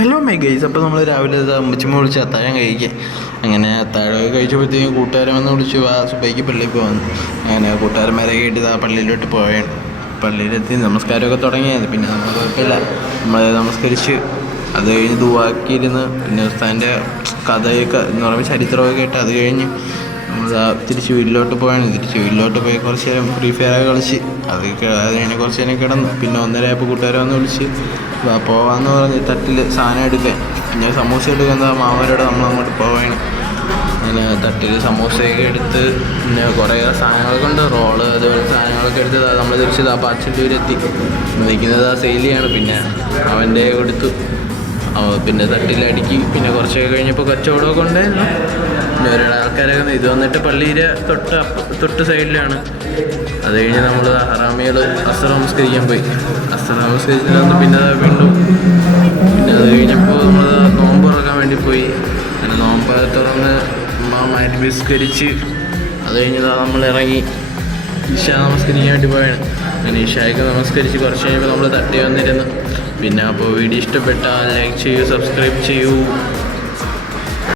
Hello my guys. അപ്പോൾ നമ്മൾ രാവിലെ അമ്മച്ചിമ്മ വിളിച്ച് അത്താഴം കഴിക്കുക. അങ്ങനെ അത്താഴമൊക്കെ കഴിച്ചപ്പോഴത്തേക്കും കൂട്ടുകാരൻ വന്ന് വിളിച്ചു, ആ സുബൈക്ക് പള്ളിയിൽ പോകാമെന്ന്. അങ്ങനെ കൂട്ടുകാരന്മാരെ കേട്ട് ആ പള്ളിയിലോട്ട് പോവുകയാണ്. പള്ളിയിലെത്തി നമസ്കാരമൊക്കെ തുടങ്ങിയത്. പിന്നെ നമ്മൾ കുഴപ്പമില്ല, നമ്മൾ നമസ്കരിച്ച് അത് കഴിഞ്ഞ് ദുആക്കിയിരുന്ന് പിന്നെ ഉസ്താദിൻ്റെ കഥയൊക്കെ എന്ന് പറയുമ്പോൾ ചരിത്രമൊക്കെ കേട്ട് അത് കഴിഞ്ഞ് നമ്മൾ തിരിച്ച് വീട്ടിലോട്ട് പോയാണ്. തിരിച്ച് വീട്ടിലോട്ട് പോയി കുറച്ച് നേരം ഫ്രീ ഫയറൊക്കെ കളിച്ച് അത് കഴിഞ്ഞ് കുറച്ച് നേരം കിടന്നു. പിന്നെ 1:30 കൂട്ടുകാരെ വന്ന് വിളിച്ച് പോവാന്ന് പറഞ്ഞ് തട്ടിൽ സാധനം എടുക്കാൻ, പിന്നെ സമൂസ എടുക്കുന്ന മാമരോട് നമ്മൾ അങ്ങോട്ട് പോവാണ്. അങ്ങനെ തട്ടിൽ സമൂസയൊക്കെ എടുത്ത് പിന്നെ കുറേ സാധനങ്ങളൊക്കെ ഉണ്ട്, റോള് അതുപോലെ സാധനങ്ങളൊക്കെ എടുത്ത് നമ്മൾ തിരിച്ചത് ആ പാച്ചല്ലൂരെത്തി. നിൽക്കുന്നത് ആ സെയിലിയാണ്. പിന്നെ അവൻ്റെ കൊടുത്തു, പിന്നെ തട്ടിലടുക്കി. പിന്നെ കുറച്ചൊക്കെ കഴിഞ്ഞപ്പോൾ കച്ചവടമൊക്കെ ഉണ്ടായിരുന്നു. പിന്നെ ഒരുപാട് ആൾക്കാരൊക്കെ ഇത് വന്നിട്ട് പള്ളിയുടെ തൊട്ട് സൈഡിലാണ്. അത് കഴിഞ്ഞ് നമ്മൾ ഹറാമികൾ അസ്ർ നമസ്കരിക്കാൻ പോയി. അസ്ർ നമസ്കരിച്ചിട്ട് വന്ന് പിന്നെ വീണ്ടും പിന്നെ അത് കഴിഞ്ഞപ്പോൾ നമ്മൾ നോമ്പ് തുറക്കാൻ വേണ്ടി പോയി. അങ്ങനെ നോമ്പ് തുറന്ന് മരിസ്കരിച്ച് അത് കഴിഞ്ഞ് നമ്മൾ ഇറങ്ങി ഇഷ നമസ്കരിക്കാൻ വേണ്ടി പോയാണ്. അങ്ങനെ ഇഷയൊക്കെ നമസ്കരിച്ച് കുറച്ച് കഴിയുമ്പോൾ നമ്മൾ തട്ടി വന്നിരുന്നു. പിന്നെ അപ്പോൾ വീഡിയോ ഇഷ്ടപ്പെട്ടാൽ ലൈക്ക് ചെയ്യൂ, സബ്സ്ക്രൈബ് ചെയ്യൂ.